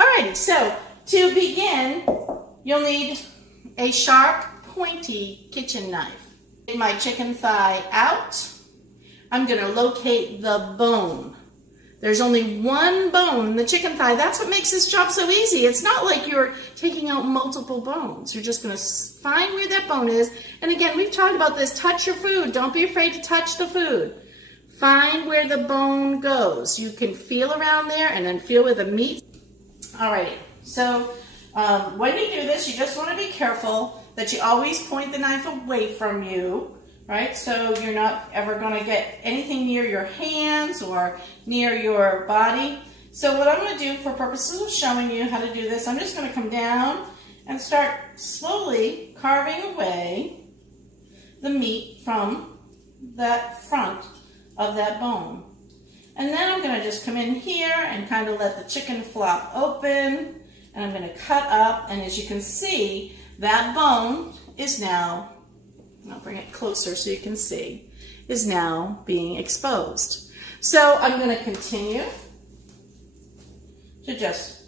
Alrighty, so to begin, you'll need a sharp, pointy kitchen knife. Take my chicken thigh out. I'm going to locate the bone. There's only one bone in the chicken thigh. That's what makes this job so easy. It's not like you're taking out multiple bones. You're just going to find where that bone is. And again, we've talked about this. Touch your food. Don't be afraid to touch the food. Find where the bone goes. You can feel around there and then feel where the meat. Alrighty, so when you do this, you just want to be careful that you always point the knife away from you, right? So you're not ever going to get anything near your hands or near your body. So what I'm going to do for purposes of showing you how to do this, I'm just going to come down and start slowly carving away the meat from that front of that bone. And then I'm going to just come in here and kind of let the chicken flop open, and I'm going to cut up, and as you can see, that bone is now, I'll bring it closer so you can see, is now being exposed. So I'm going to continue to just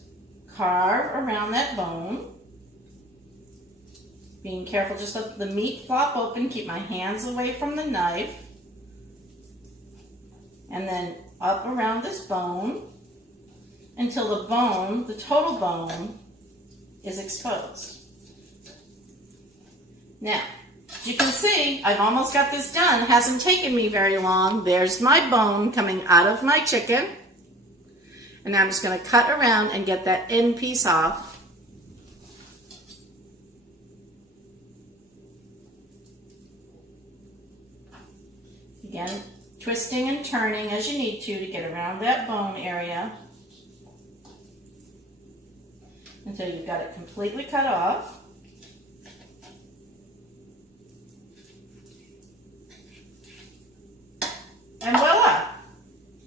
carve around that bone, being careful, just let the meat flop open, keep my hands away from the knife, and then up around this bone until the bone, the total bone, is exposed. Now, as you can see, I've almost got this done. It hasn't taken me very long. There's my bone coming out of my chicken. And now I'm just going to cut around and get that end piece off. Again, twisting and turning as you need to get around that bone area until you've got it completely cut off. And voila!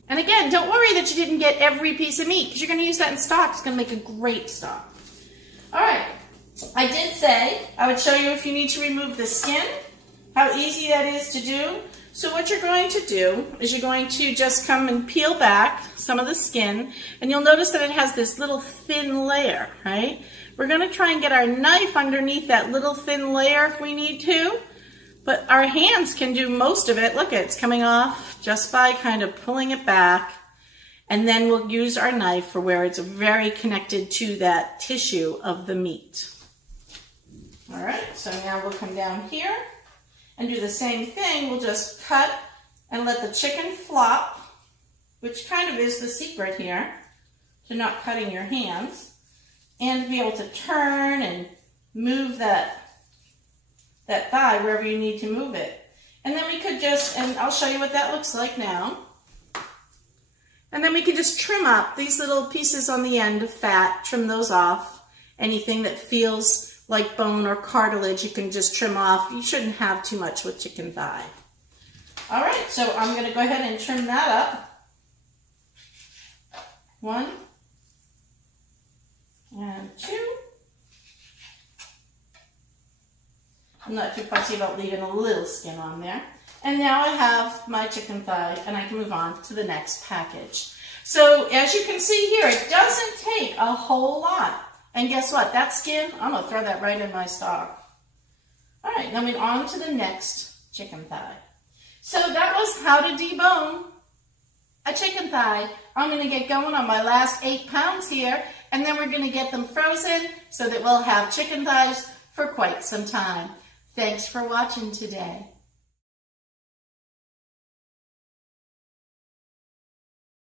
And again, don't worry that you didn't get every piece of meat because you're going to use that in stock. It's going to make a great stock. All right, I did say I would show you if you need to remove the skin, how easy that is to do. So what you're going to do is you're going to just come and peel back some of the skin, and you'll notice that it has this little thin layer, right? We're going to try and get our knife underneath that little thin layer if we need to, but our hands can do most of it. Look, it's coming off just by kind of pulling it back, and then we'll use our knife for where it's very connected to that tissue of the meat. All right, so now we'll come down here and do the same thing. We'll just cut and let the chicken flop, which kind of is the secret here to not cutting your hands, and be able to turn and move that thigh wherever you need to move it. And then we could just, and I'll show you what that looks like now. And then we can just trim up these little pieces on the end of fat, trim those off. Anything that feels like bone or cartilage, you can just trim off. You shouldn't have too much with chicken thigh. All right, so I'm going to go ahead and trim that up. 1 and 2. I'm not too fussy about leaving a little skin on there. And now I have my chicken thigh, and I can move on to the next package. So as you can see here, it doesn't take a whole lot. And guess what? That skin, I'm going to throw that right in my stock. All right, now we're on to the next chicken thigh. So that was how to debone a chicken thigh. I'm going to get going on my last 8 pounds here, and then we're going to get them frozen so that we'll have chicken thighs for quite some time. Thanks for watching today.